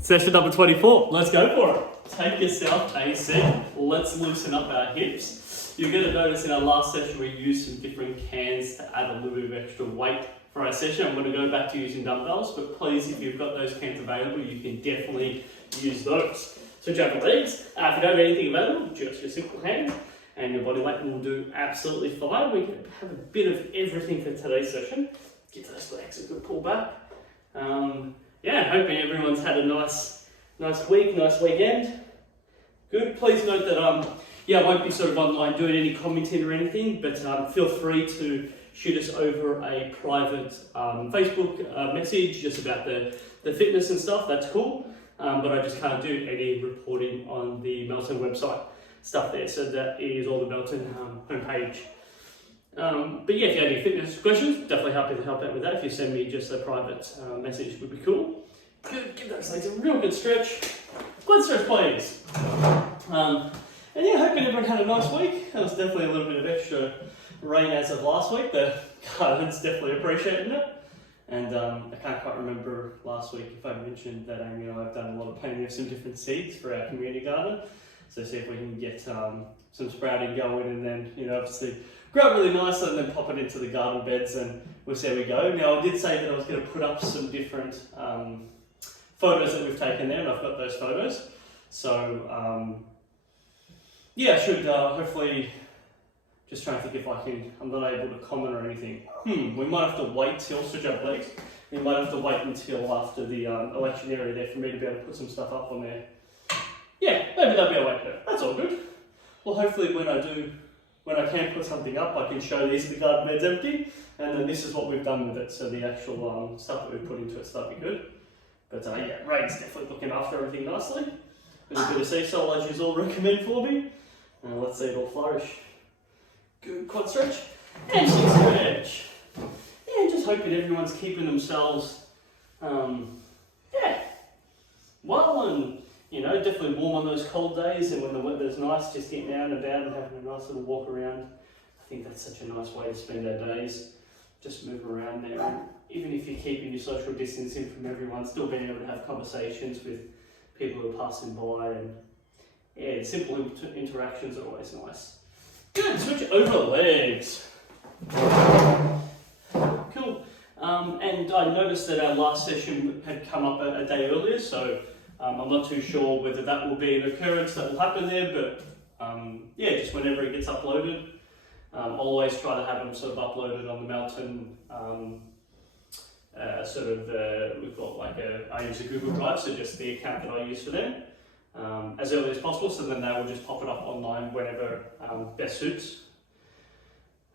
Session number 24. Let's go for it. Take yourself a seat. Let's loosen up our hips. You're going to notice in our last session we used some different cans to add a little bit of extra weight for our session. I'm going to go back to using dumbbells, but please, if you've got those cans available, you can definitely use those. Switch over your legs. If you don't have anything available, just your simple hands, and your body weight will do absolutely fine. We can have a bit of everything for today's session. Get those legs a good pull back. Yeah, hoping everyone's had a nice week, nice weekend. Good. Please note that I won't be sort of online doing any commenting or anything, but feel free to shoot us over a private Facebook message just about the fitness and stuff. That's cool. But I just can't do any reporting on the Melton website stuff there. So that is all the Melton homepage. But yeah, if you have any fitness questions, definitely happy to help out with that. If you send me just a private message, would be cool. Good, give those legs a real good stretch. Good stretch, please. And yeah, hoping everyone had a nice week. There was definitely a little bit of extra rain as of last week. The garden's definitely appreciating it. And I can't quite remember last week if I mentioned that Amy and I have done a lot of planting of some different seeds for our community garden. So see if we can get some sprouting going, and then obviously grow it really nice and then pop it into the garden beds, and we'll see how we go. Now I did say that I was going to put up some different photos that we've taken there, and I've got those photos. So yeah, I should hopefully just try and think if I'm not able to comment or anything. We might have to wait till switch up legs. We might have to wait until after the election area there for me to be able to put some stuff up on there. Yeah, maybe that'll be a way to do it. That's all good. Well, hopefully when I can put something up, I can show these the garden bed's empty, and then this is what we've done with it. So the actual stuff that we've put into it, so that'll be good. But yeah, Rain's definitely looking after everything nicely. With a bit of sea salt, as you all recommend for me. Let's see it all flourish. Good quad stretch and hip stretch. Yeah, just hoping everyone's keeping themselves, well, and definitely warm on those cold days, and when the weather's nice, just getting out and about and having a nice little walk around. I think that's such a nice way to spend our days. Just move around there, and even if you're keeping your social distancing from everyone, still being able to have conversations with people who are passing by, and yeah, simple interactions are always nice. Good, switch over legs. Cool. And I noticed that our last session had come up a day earlier, so I'm not too sure whether that will be an occurrence that will happen there, but yeah, just whenever it gets uploaded. I'll always try to have them sort of uploaded on the Melton, we've got I use a Google Drive, so just the account that I use for them, as early as possible, so then they will just pop it up online whenever best suits.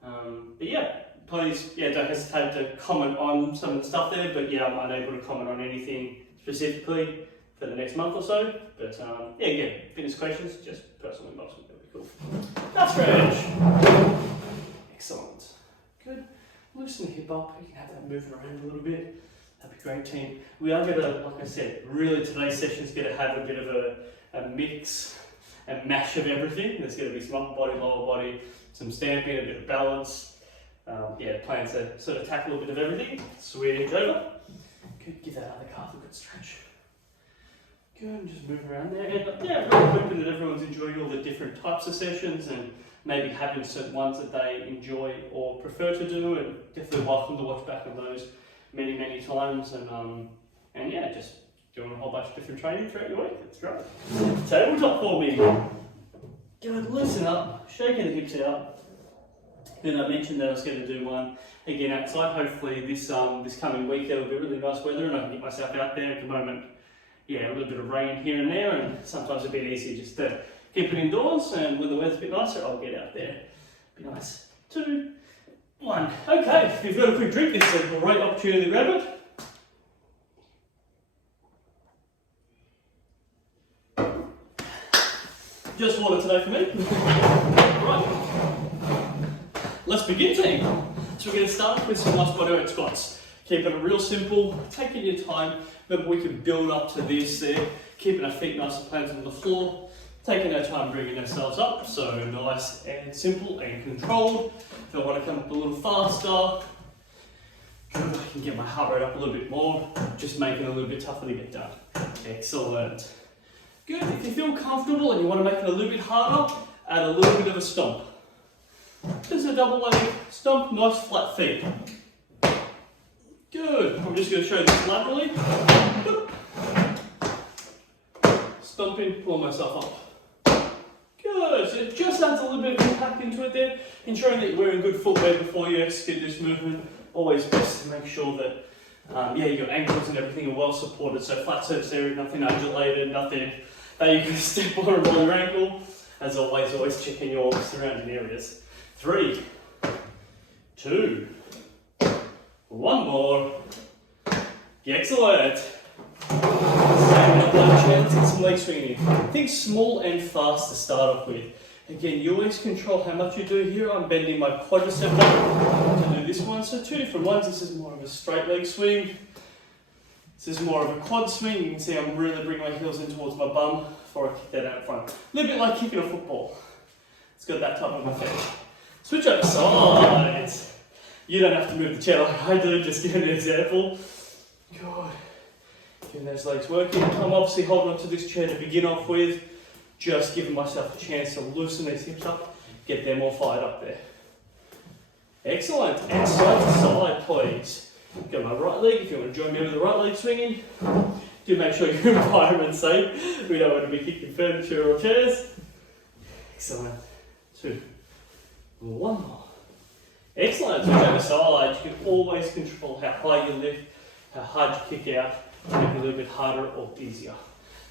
But yeah, please, don't hesitate to comment on some of the stuff there, but yeah, I'm unable to comment on anything specifically for the next month or so, but yeah, again, fitness questions, just personal inbox would be cool. That's stretch. Excellent. Good. Loosen the hip up, you can have that moving around a little bit. That'd be great, team. We are going to, like I said, really today's session is going to have a bit of a mix and mash of everything. There's going to be some upper body, lower body, some stamping, a bit of balance. Plan to sort of tackle a bit of everything. Switch over. Good, give that other calf a good stretch. Good, and just move around there. And yeah, really hoping that everyone's enjoying all the different types of sessions, and maybe having certain ones that they enjoy or prefer to do, and definitely welcome to watch back on those many times, and yeah, just doing a whole bunch of different training throughout your week. That's great. Tabletop for me. Good, loosen up, shaking the hips out. Then I mentioned that I was going to do one again outside. Hopefully this coming week there will be really nice weather, and I can get myself out there. At the moment, yeah, a little bit of rain here and there, and sometimes a bit easier just to keep it indoors, and when the weather's a bit nicer, I'll get out there. Be nice. 2, 1. Okay, if you've got a quick drink, this is a great opportunity to grab it. Just water today for me. Right. Let's begin, team. So we're going to start with some nice bodyweight squats. Keeping it real simple, taking your time. Remember, we can build up to this there, keeping our feet nice and planted on the floor. Taking our time bringing ourselves up, so nice and simple and controlled. If I want to come up a little faster, I can get my heart rate up a little bit more, just making it a little bit tougher to get done. Excellent. Good. If you feel comfortable and you want to make it a little bit harder, add a little bit of a stomp. Just a double leg stomp, nice flat feet. Good. I'm just going to show this laterally. Stomping, pull myself up. Good. So it just adds a little bit of impact into it there, ensuring that you're wearing good footwear before you execute this movement. Always best to make sure that your ankles and everything are well supported. So flat surface area, nothing undulated, nothing that you can step on and roll your ankle. As always, checking your surrounding areas. 3, 2, 1 more. Excellent. Stand up like chance and some leg swinging. Think small and fast to start off with. Again, you always control how much you do here. I'm bending my quadricep up to do this one. So 2 different ones. This is more of a straight leg swing. This is more of a quad swing. You can see I'm really bringing my heels in towards my bum before I kick that out front. A little bit like kicking a football. It's got that type of effect. Switch over sides. You don't have to move the chair like I do, just give an example. Good. Getting those legs working. I'm obviously holding onto this chair to begin off with. Just giving myself a chance to loosen these hips up, get them all fired up there. Excellent. And side to side, please. Got my right leg. If you want to join me with the right leg swinging, do make sure your environment's safe. We don't want to be kicking furniture or chairs. Excellent. 2, 1 more. Excellent. Switch over sides. You can always control how high you lift, how hard you kick out, to make it a little bit harder or easier.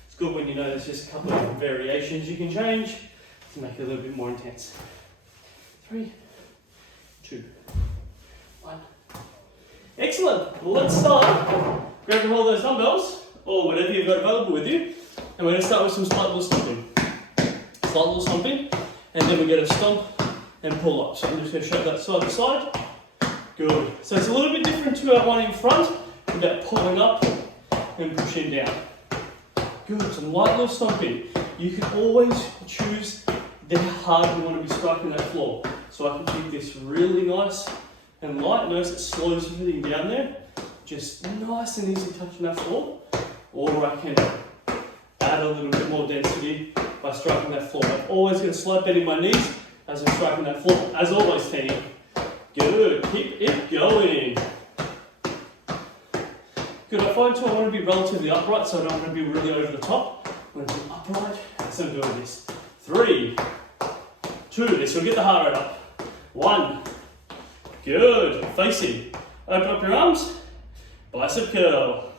It's good when you know there's just a couple of different variations you can change to make it a little bit more intense. 3, 2, 1. Excellent. Well, let's start. Grab and hold those dumbbells or whatever you've got available with you, and we're going to start with some slight little stomping. Slight little stomping, and then we're going to stomp and pull up. So I'm just going to show that side to side. Good. So it's a little bit different to our one in front, about pulling up and pushing down. Good. Some light little stomping. You can always choose how hard you want to be striking that floor. So I can keep this really nice and light. Notice it slows everything down there. Just nice and easy touching that floor. Or I can add a little bit more density by striking that floor. I'm always going to slide bending my knees as I'm striking that floor. As always, team. Good. Keep it going. Good. I find too I want to be relatively upright, so I don't want to be really over the top. I want to be upright as I'm doing this. 3, 2. This will get the heart rate up. 1. Good. Facing. Open up your arms. Bicep curl.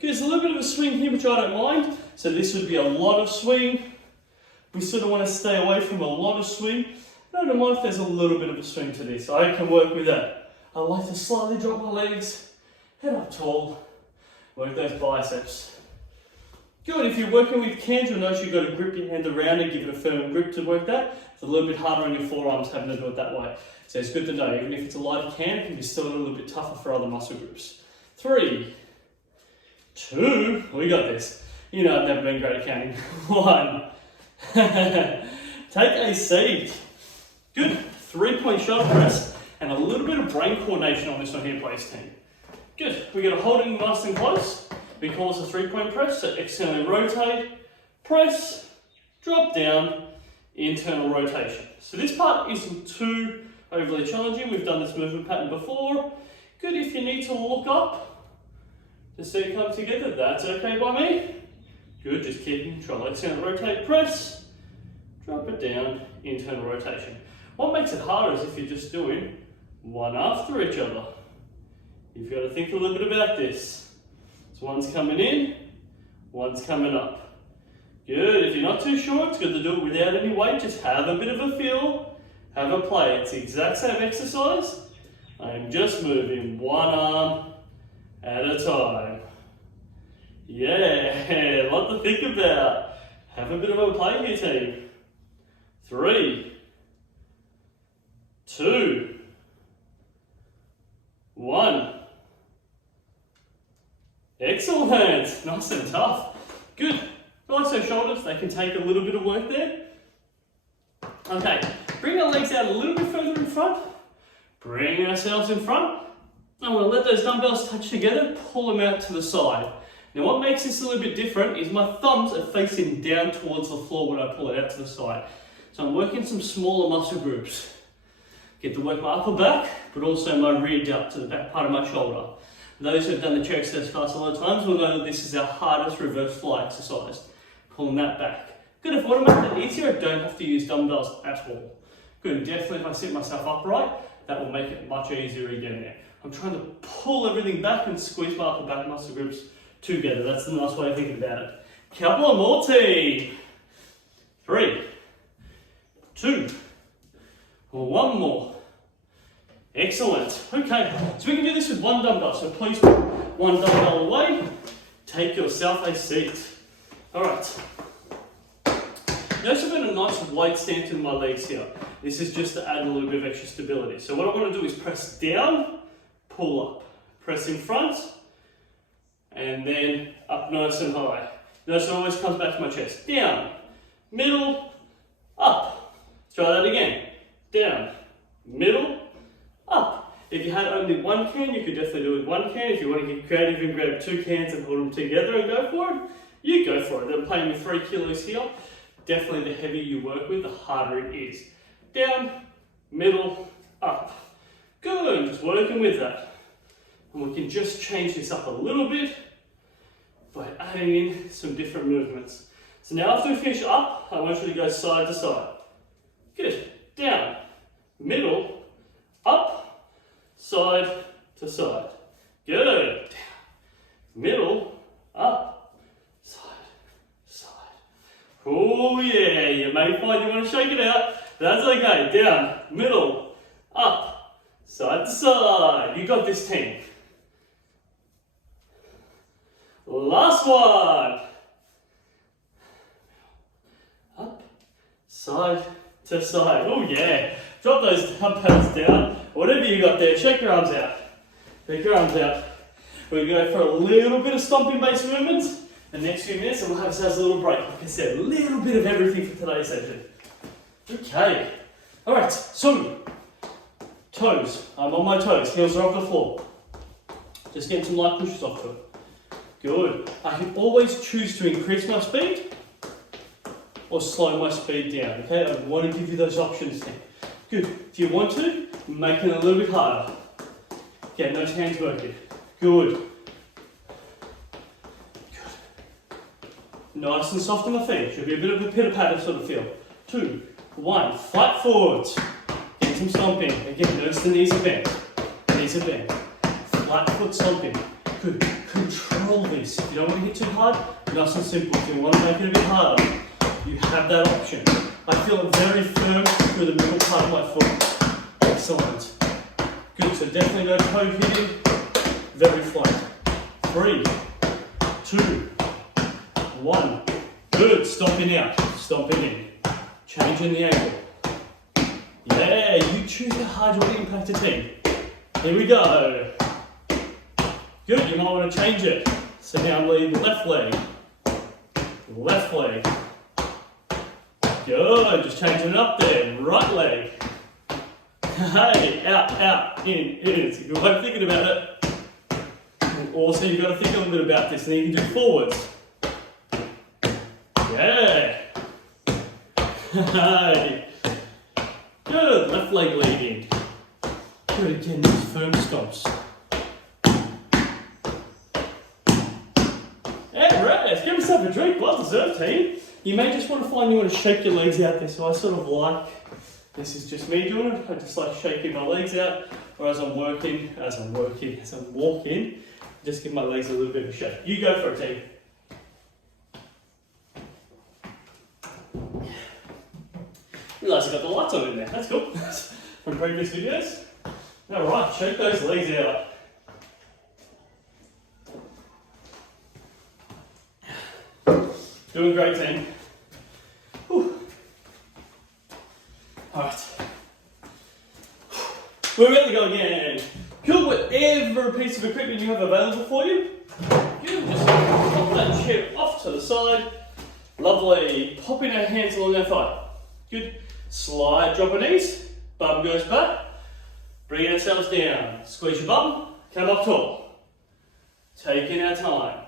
Good. There's a little bit of a swing here, which I don't mind. So this would be a lot of swing. We sort of want to stay away from a lot of swing. I don't mind if there's a little bit of a swing to this. I can work with that. I like to slightly drop my legs, head up tall, work those biceps. Good. If you're working with cans, you'll notice you've got to grip your hand around and give it a firm grip to work that. It's a little bit harder on your forearms having to do it that way. So it's good to know, even if it's a lighter can, it can be still a little bit tougher for other muscle groups. 3, 2, we got this. You know I've never been great at counting. 1. Take a seat. Good. 3-point shoulder press and a little bit of brain coordination on this one here, please, team. Good. We're going to hold it nice and close. We call this a 3-point press. So externally rotate, press, drop down, internal rotation. So this part isn't too overly challenging. We've done this movement pattern before. Good. If you need to look up to see it come together, that's okay by me. Good. Just keep control. External rotate, press, drop it down, internal rotation. What makes it harder is if you're just doing one after each other. You've got to think a little bit about this. So one's coming in, one's coming up. Good. If you're not too sure, it's good to do it without any weight. Just have a bit of a feel, have a play. It's the exact same exercise. I'm just moving one arm at a time. Yeah, a lot to think about. Have a bit of a play here, team. 3, 2, 1. Excellent. Nice and tough. Good. Relax those shoulders. They can take a little bit of work there. Okay. Bring our legs out a little bit further in front. Bring ourselves in front. I want to let those dumbbells touch together. Pull them out to the side. Now what makes this a little bit different is my thumbs are facing down towards the floor when I pull it out to the side. So I'm working some smaller muscle groups. Get to work my upper back, but also my rear delt to the back part of my shoulder. Those who have done the chair exercise class a lot of times will know that this is our hardest reverse fly exercise. Pulling that back. Good, if I want to make that easier, I don't have to use dumbbells at all. Good, definitely if I sit myself upright, that will make it much easier again there. I'm trying to pull everything back and squeeze my upper back muscle groups together. That's the nice way of thinking about it. Couple of more, team. 3, 2, 1 more. Excellent. Okay, so we can do this with one dumbbell. So please put one dumbbell away. Take yourself a seat. All right. Notice I've got a nice weight stance in my legs here. This is just to add a little bit of extra stability. So what I want to do is press down, pull up. Press in front, and then up nice and high. Notice it always comes back to my chest. Down, middle, up. Let's try that again. Down, middle, up. If you had only one can, you could definitely do it with one can. If you want to get creative and grab 2 cans and hold them together and go for it, you go for it. I'm playing with 3 kilos here. Definitely the heavier you work with, the harder it is. Down, middle, up. Good, just working with that. And we can just change this up a little bit by adding in some different movements. So now after we finish up, I want you to go side to side. Good, down, middle, up, side to side. Good, down, middle, up, side, side. Oh yeah, you may find you want to shake it out. That's okay, down, middle, up, side to side. You got this, team. Last one. Up, side to side. Oh yeah. Drop those dumbbells down. Whatever you got there, shake your arms out. Shake your arms out. We're going to go for a little bit of stomping based movements the next few minutes, and we'll have ourselves a little break. Like I said, a little bit of everything for today's session. Okay. Alright, so toes. I'm on my toes. Heels are off the floor. Just getting some light pushes off to it. Good. I can always choose to increase my speed or slow my speed down. Okay, I want to give you those options there. Good. If you want to, make it a little bit harder. Get those hands working. Good. Good. Nice and soft on the feet. Should be a bit of a pitter patter sort of feel. 2, 1. Flat forwards. Get some stomping. Again, notice the knees are bent. Knees are bent. Flat foot stomping. Good. Control this. If you don't want to hit too hard, nice and simple. If you want to make it a bit harder, you have that option. I feel it very firm through the middle part of my foot. Excellent. Good. So definitely no toe hitting. Very flat. 3, 2, 1. Good. Stomping out. Stomping in. Changing the angle. Yeah, you choose how hard you want to impact a team. Here we go. Good, you might want to change it. So now I'm leading the left leg. Left leg. Good, just changing it up there. Right leg. Hey, out, out, in. It's a good way of thinking about it. And also, you've got to think a little bit about this, and then you can do forwards. Yeah. Hey. Good, left leg leading. Good, again, these firm stomps. Alright, give yourself a drink. Well deserved, team. You may just want to shake your legs out there. So I sort of like, this is just me doing it. I just like shaking my legs out, or as I'm walking, just give my legs a little bit of a shake. You go for it, team. Realize I got the lights on in there. That's cool. From previous videos. Alright, shake those legs out. Doing great, team. Alright. We're ready to go again. Cool, whatever piece of equipment you have available for you. You just pop that chair off to the side. Lovely. Popping our hands along our thigh. Good. Slide, drop our knees. Bum goes back. Bring ourselves down. Squeeze your bum. Come up tall. Taking our time.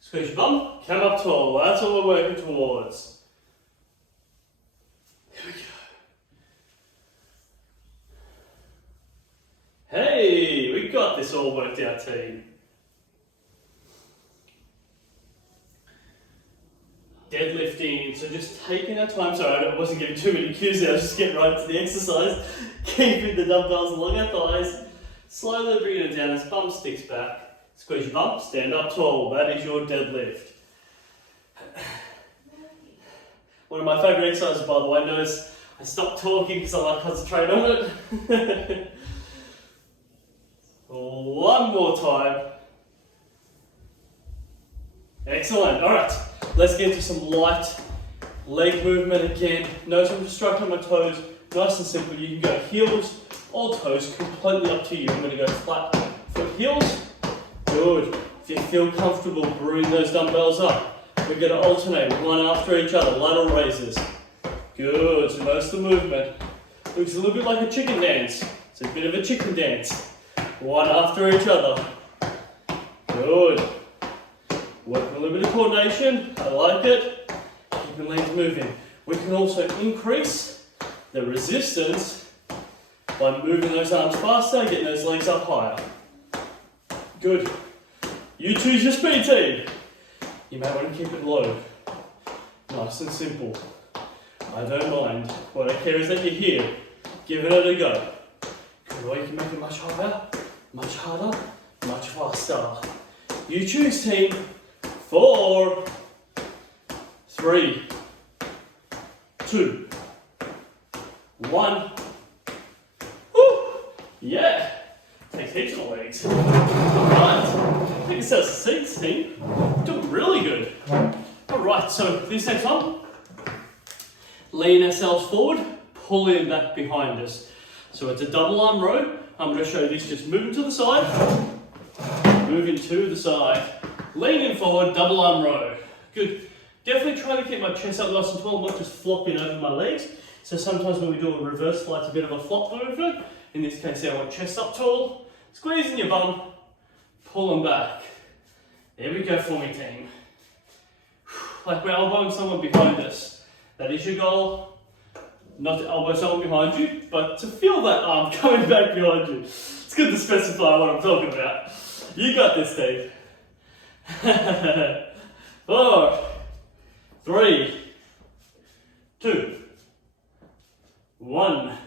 Squeeze your bum, come up tall. That's what we're working towards. Here we go. Hey, we got this all worked out, team. Deadlifting, so just taking our time. Sorry, I wasn't giving too many cues there, I was just getting right to the exercise. Keeping the dumbbells along our thighs, slowly bringing it down as bum sticks back. Squeeze your bum, stand up tall, that is your deadlift. One of my favourite exercises, by the way. Notice I stopped talking because I like to concentrate on it. One more time. Excellent. Alright, let's get into some light leg movement again. Notice I'm just striking on my toes. Nice and simple. You can go heels or toes, completely up to you. I'm going to go flat foot heels. Good. If you feel comfortable, bring those dumbbells up. We're going to alternate one after each other, lateral raises. Good. So notice the movement. Looks a little bit like a chicken dance. It's a bit of a chicken dance. One after each other. Good. Working a little bit of coordination. I like it. Keep your legs moving. We can also increase the resistance by moving those arms faster, getting those legs up higher. Good. You choose your speed, team. You may want to keep it low. Nice and simple. I don't mind. What I care is that you're here, giving it a go. Good, or you can make it much higher, much harder, much faster. You choose, team. 4, 3, 2, 1. Woo! Yeah. Takes heaps of legs. Alright. Take yourselves a seat, team. Doing really good. Alright, so this next one. Lean ourselves forward, pulling back behind us. So it's a double arm row. I'm going to show you this, just moving to the side. Moving to the side. Leaning forward, double arm row. Good. Definitely trying to keep my chest up nice and tall, not just flopping over my legs. So sometimes when we do a reverse fly, it's a bit of a flop movement. In this case, I want chest up tall, squeezing your bum, pulling back. There we go for me, team. Like we're elbowing someone behind us. That is your goal. Not to elbow someone behind you, but to feel that arm coming back behind you. It's good to specify what I'm talking about. You got this, team. 4, 3, 2, 1.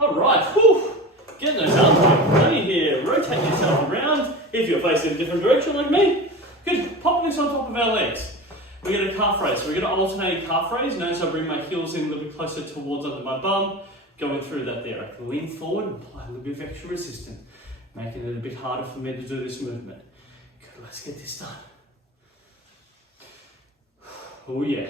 Alright, whew. Getting those arms up plenty here. Rotate yourself around if you're facing a different direction like me. Good, pop this on top of our legs. We get a calf raise. So we're going to alternate calf raise. Notice I bring my heels in a little bit closer towards under my bum. Going through that there. I can lean forward and apply a little bit of extra resistance. Making it a bit harder for me to do this movement. Good, let's get this done. Oh yeah.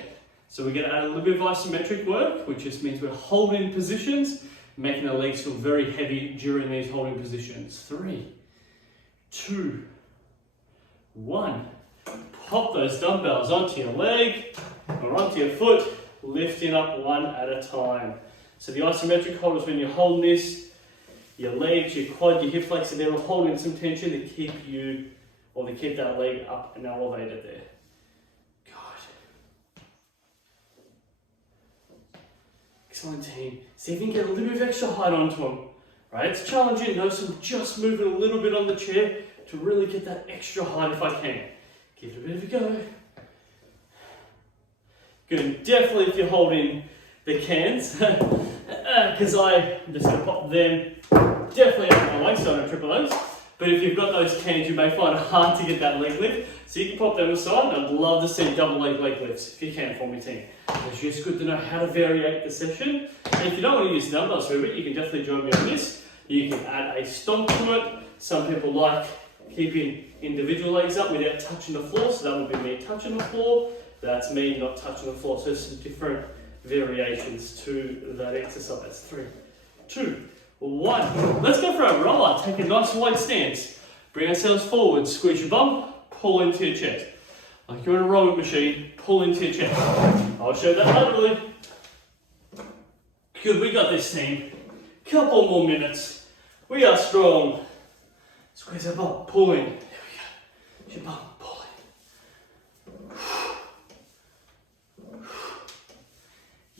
So we're going to add a little bit of isometric work, which just means we're holding positions, making the legs feel very heavy during these holding positions. 3, 2, 1. Pop those dumbbells onto your leg or onto your foot, lifting up one at a time. So the isometric hold is when you're holding this, your legs, your quad, your hip flexor, they're all holding some tension to keep you, or to keep that leg up and elevated there. Good. Excellent, team. See if you can get a little bit of extra height onto them. Right, it's challenging. Notice I'm just moving a little bit on the chair to really get that extra height if I can. Give it a bit of a go. Good, and definitely if you're holding the cans, because I'm just going to pop them definitely up my legs so I don't trip on those. But if you've got those cans, you may find it hard to get that leg lift. So you can pop them aside, and I'd love to see double leg lifts if you can for me, team. It's just good to know how to variate the session. And if you don't want to use dumbbells for it, you can definitely join me on this. You can add a stomp to it. Some people like keeping individual legs up without touching the floor, so that would be me touching the floor. That's me not touching the floor. So some different variations to that exercise. 3, 2, 1. Let's go for a roller. Take a nice wide stance. Bring ourselves forward. Squeeze your bum. Pull into your chest. Like you're in a rowing machine. Pull into your chest. I'll show that laterally. Good, we got this, team. Couple more minutes. We are strong. Squeeze our bum. Pull in. There we go. Your bum.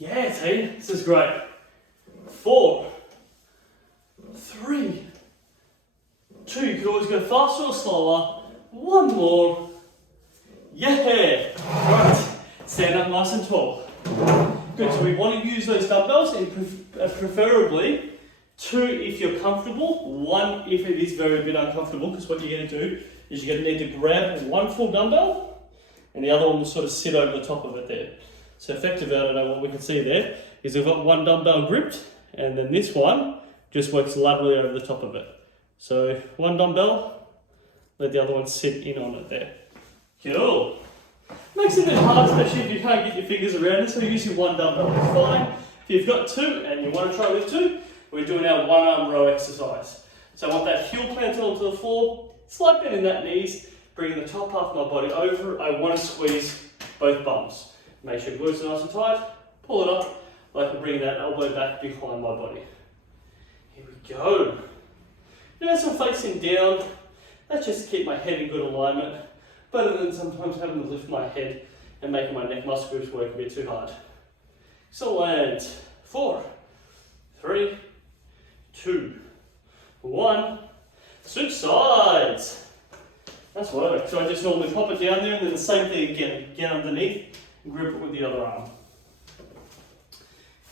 Yeah, team, this is great. 4, 3, 2, you can always go faster or slower. 1 more. Yeah, right, stand up nice and tall. Good, so we want to use those dumbbells, and preferably 2 if you're comfortable, 1 if it is very bit uncomfortable, because what you're going to do is you're going to need to grab 1 full dumbbell and the other one will sort of sit over the top of it there. So effectively, I don't know what we can see there, is we've got 1 dumbbell gripped and then this one just works laterally over the top of it. So 1 dumbbell, let the other one sit in on it there. Cool. Makes it a bit hard, especially if you can't get your fingers around it, so using 1 dumbbell is fine. If you've got 2 and you want to try with 2, we're doing our 1 arm row exercise. So I want that heel planted onto the floor, slight bend in that knees, bringing the top half of my body over. I want to squeeze both bums. Make sure glutes are nice and tight, pull it up, like I'm bringing that elbow back behind my body. Here we go. Now as I'm facing down, that's just to keep my head in good alignment, better than sometimes having to lift my head and making my neck muscle groups work a bit too hard. Excellent. 4, 3, 2, 1. Switch sides. That's work. So I just normally pop it down there and then the same thing again. Get underneath and grip it with the other arm.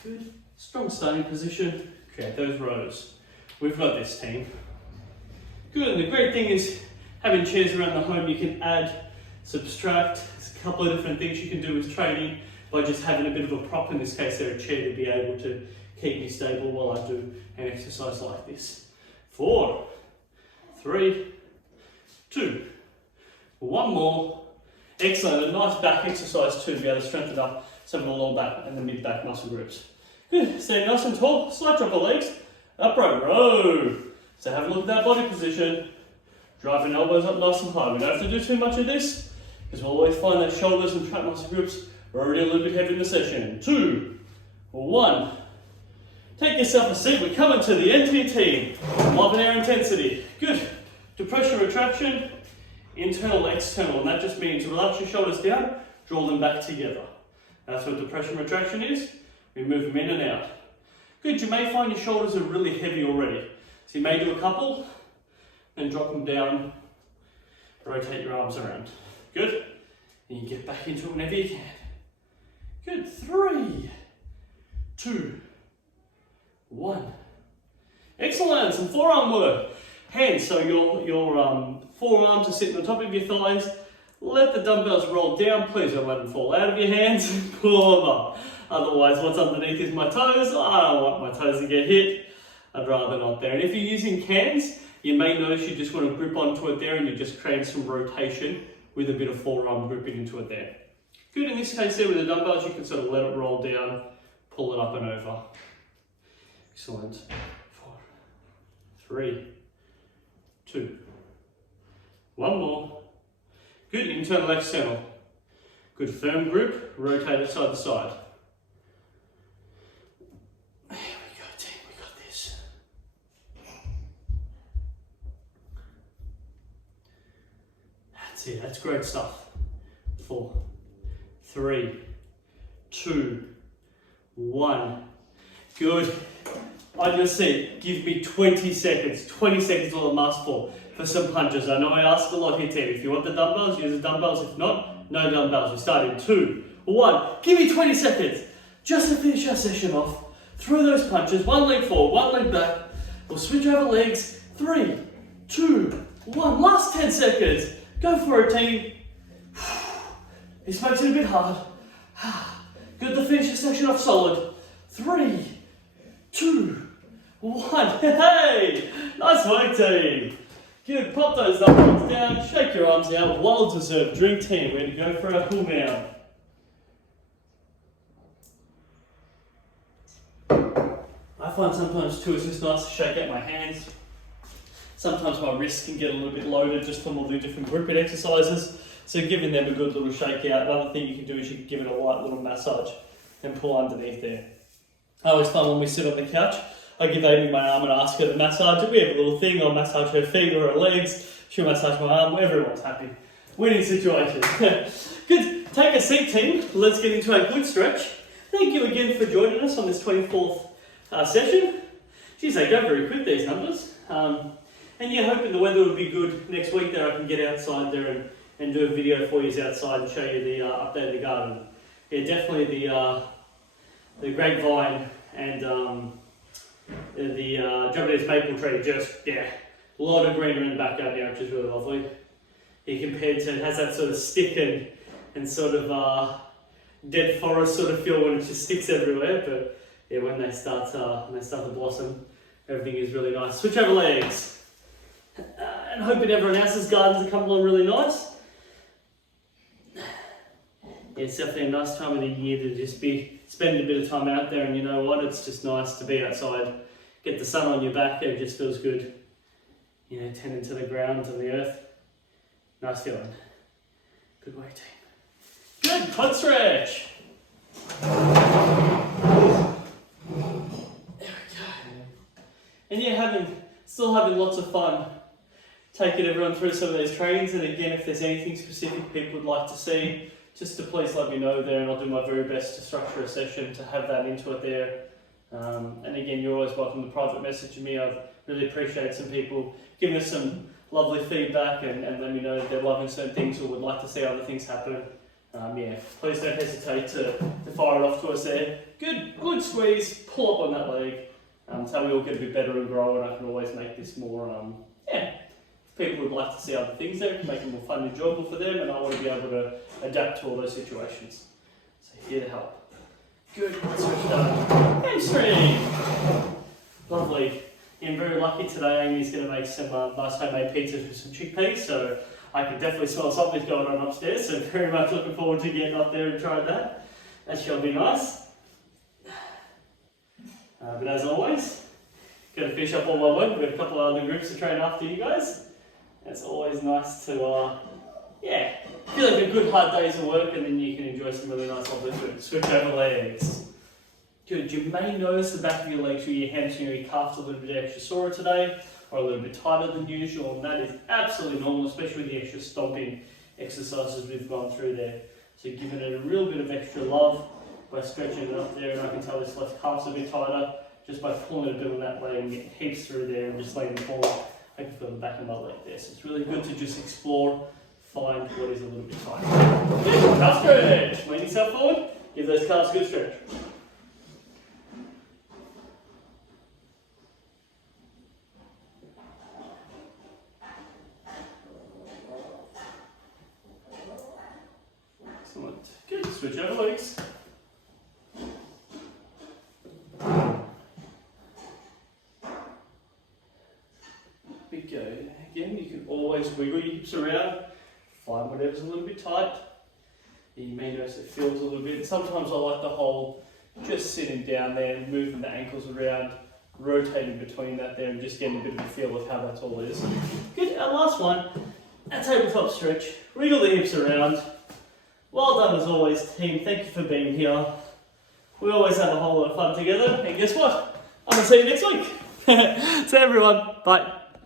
Good. Strong starting position. Create those rows. We've got this, team. Good. And the great thing is having chairs around the home, you can add, subtract. There's a couple of different things you can do with training by just having a bit of a prop, in this case they're a chair, to be able to keep me stable while I do an exercise like this. 4, 3, 2, 1 more. Excellent. A nice back exercise too, to be able to strengthen up some of the lower back and the mid back muscle groups. Good. Stay nice and tall. Slight drop of legs. Upright row. So have a look at that body position. Driving elbows up nice and high. We don't have to do too much of this, because we'll always find that shoulders and trap muscle groups are already a little bit heavy in the session. 2, 1. Take yourself a seat. We're coming to the end of your team. Love and air intensity. Good. Depression, retraction, internal, external. And that just means relax your shoulders down, draw them back together. That's what depression, retraction is. We move them in and out. Good. You may find your shoulders are really heavy already. So you may do a couple, then drop them down, rotate your arms around. Good. And you get back into it whenever you can. Good. 3, 2, 1. Excellent. Some forearm work. Hands, so your forearms are sitting on top of your thighs. Let the dumbbells roll down. Please don't let them fall out of your hands. Pull them up. Otherwise, what's underneath is my toes. I don't want my toes to get hit. I'd rather not there. And if you're using cans, you may notice you just want to grip onto it there and you just create some rotation with a bit of forearm gripping into it there. Good. In this case there with the dumbbells, you can sort of let it roll down, pull it up and over. Excellent. 4, 3, 2, 1 more. Good. Internal, external. Good. Firm grip. Rotate it side to side. There we go, team. We got this. That's it. That's great stuff. 4, 3, 2, 1. Good. I just said, give me 20 seconds. 20 seconds all I'm asked for some punches. I know I asked a lot here, team. If you want the dumbbells, use the dumbbells. If not, no dumbbells. We start in 2, 1. Give me 20 seconds. Just to finish our session off. Throw those punches. 1 leg forward, 1 leg back. We'll switch over legs. 3, 2, 1. Last 10 seconds. Go for it, team. This makes it a bit hard. Good to finish the session off solid. 3, 2, 1. Hey! Nice work, team. Good. Pop those dumbbells down. Shake your arms out. Well deserved drink, team. We're going to go for our cool down. I find sometimes too it's just nice to shake out my hands. Sometimes my wrists can get a little bit loaded just from all the different gripping exercises. So giving them a good little shake out. Another thing you can do is you can give it a light little massage and pull underneath there. I always find when we sit on the couch, I give Amy my arm and ask her to massage it. We have a little thing. I'll massage her feet or her legs. She'll massage my arm. Everyone's happy. Winning situation. Good. Take a seat, team. Let's get into our glute stretch. thank you again for joining us on this 24th session. Geez, they go very quick, these numbers. And yeah, hoping the weather will be good next week that I can get outside there and do a video for you outside and show you the update of the garden. Yeah, definitely the grapevine and the Japanese maple tree, just, yeah, a lot of greenery in the backyard now, which is really lovely. Yeah, compared to, it has that sort of stick and sort of dead forest sort of feel when it just sticks everywhere, but yeah, when they start to blossom, everything is really nice. Switch over legs. And hoping everyone else's gardens are coming along really nice. Yeah, it's definitely a nice time of the year to just be spending a bit of time out there, and you know what, it's just nice to be outside, get the sun on your back, it just feels good. You know, tending to the ground and the earth. Nice feeling. Good work, team. Good, quad stretch. There we go. And yeah, still having lots of fun taking everyone through some of these trainings. And again, if there's anything specific people would like to see, just to please let me know there, and I'll do my very best to structure a session to have that into it there. And again, you're always welcome to private message me. I've really appreciated some people giving us some lovely feedback and let me know that they're loving certain things or would like to see other things happen. Yeah, please don't hesitate to fire it off to us there. Good squeeze, pull up on that leg. So we all get a bit better and grow, and I can always make this more, if people would like to see other things there, make it more fun and enjoyable for them, and I want to be able to adapt to all those situations. So here to help. Good, switch down. Hamstring. Lovely. Yeah, I'm very lucky today. Amy's going to make some nice homemade pizzas with some chickpeas, so I can definitely smell something's going on upstairs, so very much looking forward to getting up there and trying that. That shall be nice. But as always, got to finish up all my work. We've got a couple of other groups to train after you guys. It's always nice to, feel like a good hard day's of work, and then you can enjoy some really nice lovely food. Switch over legs. Good. You may notice the back of your legs or your hamstring or your calf's a little bit extra sore today, or a little bit tighter than usual, and that is absolutely normal, especially with the extra stomping exercises we've gone through there. So giving it a real bit of extra love by stretching it up there, and I can tell this left calf's a bit tighter just by pulling it a bit on that leg and getting heaps through there and just letting it forward. I can feel the back of my leg there. So it's really good to just explore, find what is a little bit tight. Good, calf stretch. Lean yourself forward, give those calves a good stretch. Excellent. Good, switch over legs. We go. Again, you can always wiggle your hips around, find whatever's a little bit tight. You may notice it feels a little bit. Sometimes I like the whole just sitting down there, moving the ankles around, rotating between that there, and just getting a bit of a feel of how that all is. Good. Our last one, a tabletop stretch. Wiggle the hips around. Well done as always, team. Thank you for being here. We always have a whole lot of fun together. And guess what? I'm going to see you next week. See everyone. Bye.